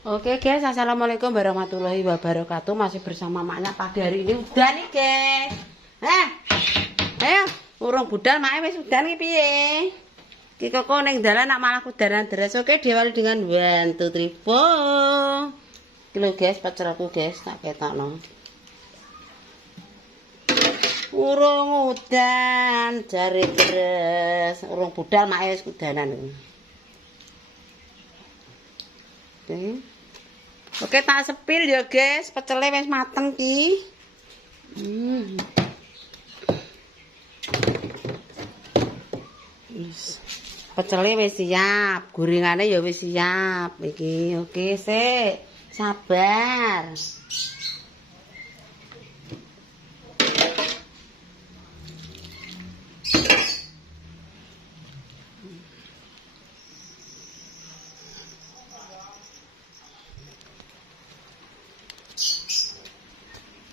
Oke guys, assalamualaikum warahmatullahi wabarakatuh. Masih bersama maknya pagi hari ini udah nih guys. Ayo, urung budal maknya wis udan iki piye? Ki kok ning dalan nak malah kudanan deres. Oke, diawali dengan 1 2 3 4. Iki lho guys, pacarku guys, tak ketokno. Urung udan, jari deres, urung budal maknya wis kudanan. Oke, tak sepil ya guys, pecele wis mateng ki. Pecele wis siap, gorengannya ya wis siap iki. Oke, sik. Sabar.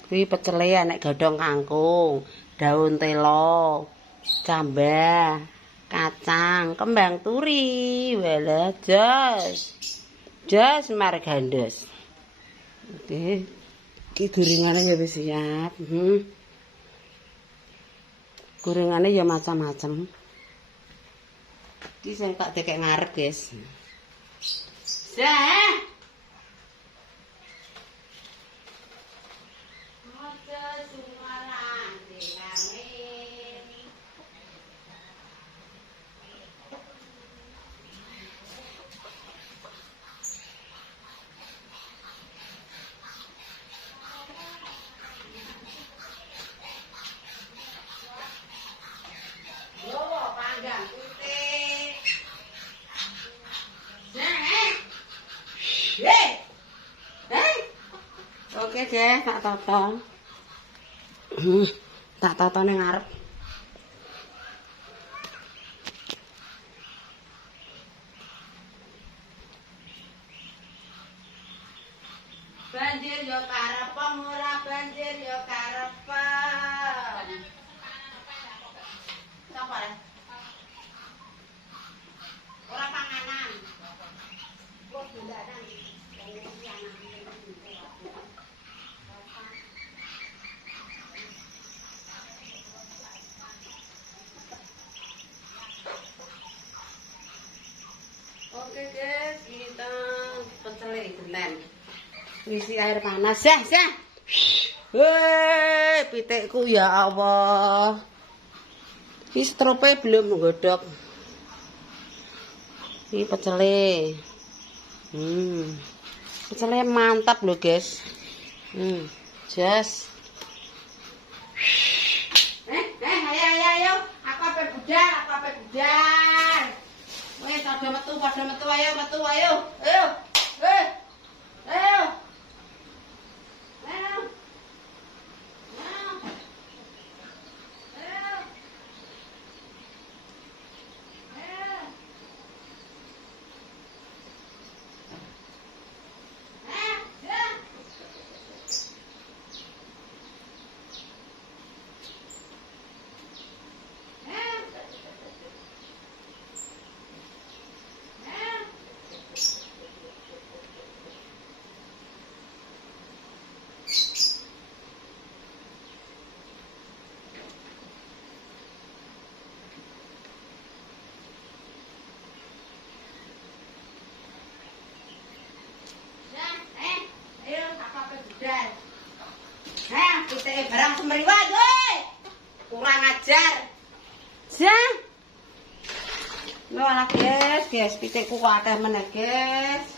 Kuwi pecele nek godhong kangkung, daun telo, cambah, kacang, kembang turi, wala jos margandes. Oke. Iki gorengane ya wis siap. Gorengane ya macam-macam. Iki sing tak dekek ngarep, guys. Oke deh, tak toto. Tak toto ning ngarep. Banjir yo karepem ora banjir yo karepem. Sapa le? Ora panganan. Kok bundaran. Oke guys, kita pecele genten. Isi air panas. Hei, pitikku ya Allah. Iki strope belum nggodhog. Iki pecele. Pecele mantap loh guys. Jos. Ayo. Aku ape budal. Wes pada metu ayo metu ayo. Pitik barang semriwat, woi. Kurang ajar. Lho anak guys, pitikku kok akeh meneh, guys.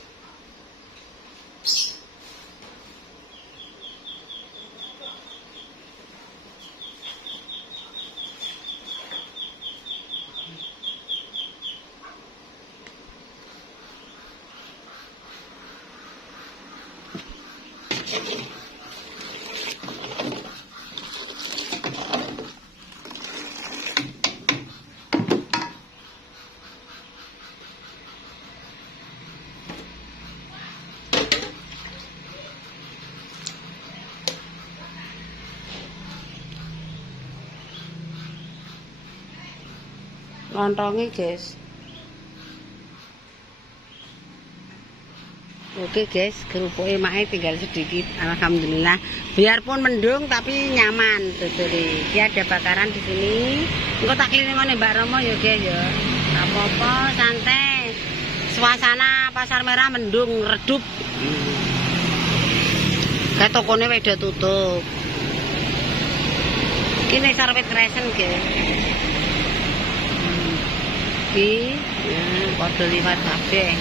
Lontonge guys. Oke guys, kerupuknya mae tinggal sedikit. Alhamdulillah. Biarpun mendung tapi nyaman. Tuh dia ada bakaran di sini. Engko tak keliling ngene Mbak Romo ya guys ya. Tak apa-apa, santai. Suasana Pasar Merah mendung redup. Kayak tokonya udah tutup. Ini sarwet kresen guys. Iki ya padha liwat kabeh.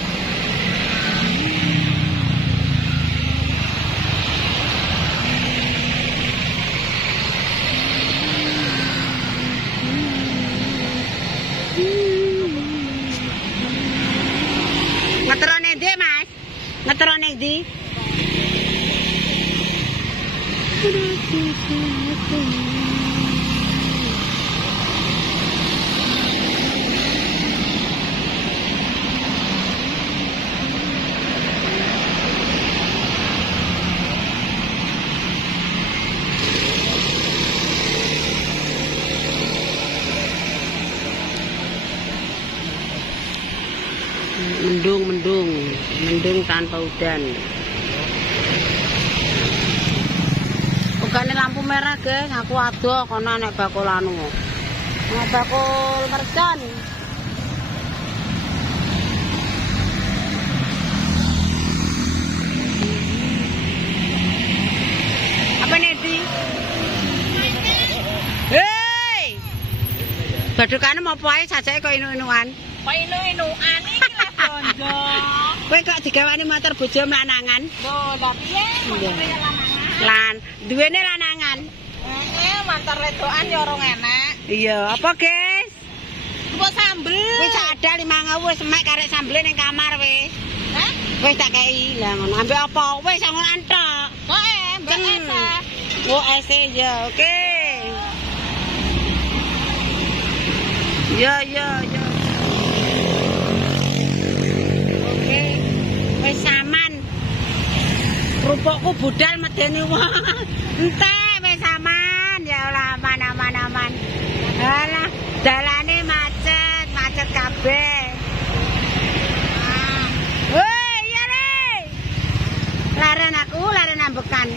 Ngeterone ndi, Mas? Ngeterone ndi? Mendung tanpa udan. Bukannya lampu merah guys, aku adoh kono nek bakul anu. Nek bakul mercon. Apa Nedi? Hei! Badukane mau ae sajake kok inu-inuan. Kok inu-inuan iki lah blonjo. Kowe kok digawani motor bojo lanangan? Lho, lha piye motore lanangan? Lan, duwene lanangan. Motor wedokan ya ora enak. Iya, apa, guys? Mbok sambel. Wis ada 5.000 wis semek karek sambel ning kamar wis. Hah? Wis tak kei. Lah ngono, ambek apa? Wis ngono antok. Kok mbok esa. Oh, ese ya, oke. Ya. Oke. Wis aman. Kerupukku budal medeni wah. Entek wis aman. Ya Allah, aman. Alah, dalane macet kabeh. Woi, iya le. Laren ambekan.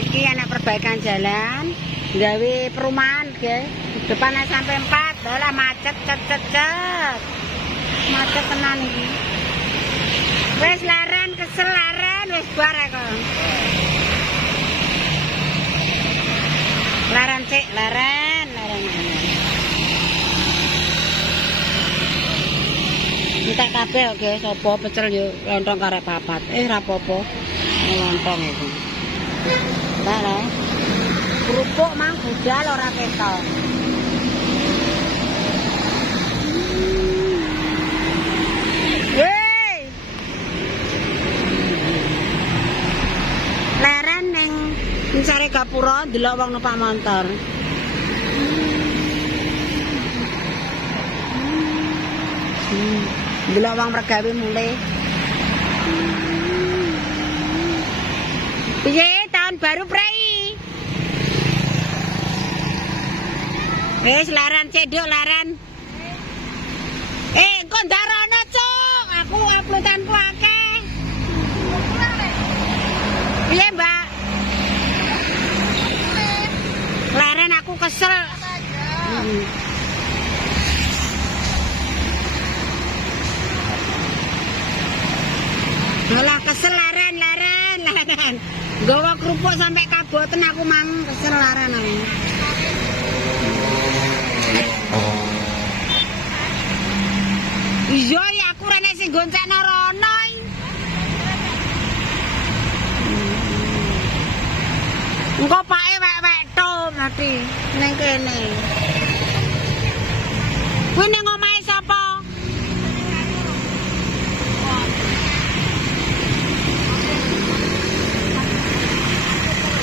Iki anak perbaikan jalan. Gawe perumahan guys, depannya sampai 4, lah macet, macet tenan iki. Wes laren, kesel laren, wes bar kok. Laren cek, laren. Entek kabeh guys, sapa pecel yo lontong karep papat. Rapopo. Lontong itu. Lah. Kerupuk mang budal ora ketok. Hei. Leren ning sare gapura ndelok wong numpak motor. Ndelok wong mergawe mulai. Piye tahun baru prei? Wes laran cedok laran. Kok ndarono, Cuk? Aku uploadanku akeh. Piye, Mbak? Laran aku kesel. Alah kesel laran. Gawa kerupuk sampai kaboten aku mang kesel laran aku. Iya ya aku rene sing goncekno rono. Engko pake wek-wek to mati ning kene. Kuwi ning omahe sapa?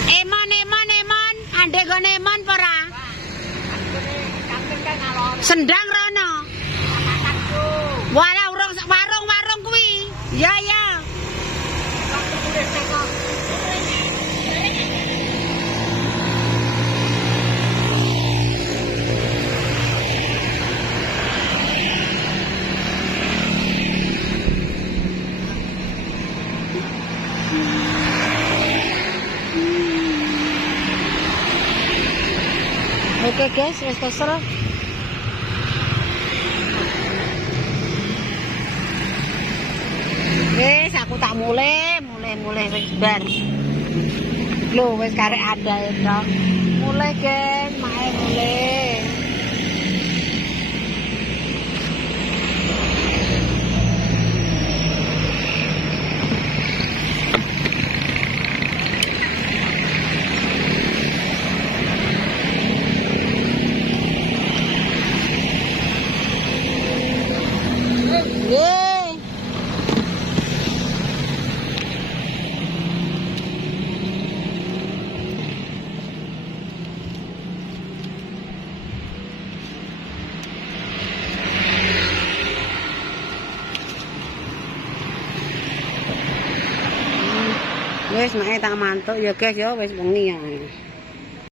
Emon. Ande gone emon apa ora? Sendang rono. Walah urung warung kuwi. Ya. Oke guys, wis kesel. Wis aku tak mulai wis bar. Lho wis karek ada itu. Mulai guys, main mulai. Yeay. Wis nek tak mantuk ya guys ya wis wengi ya.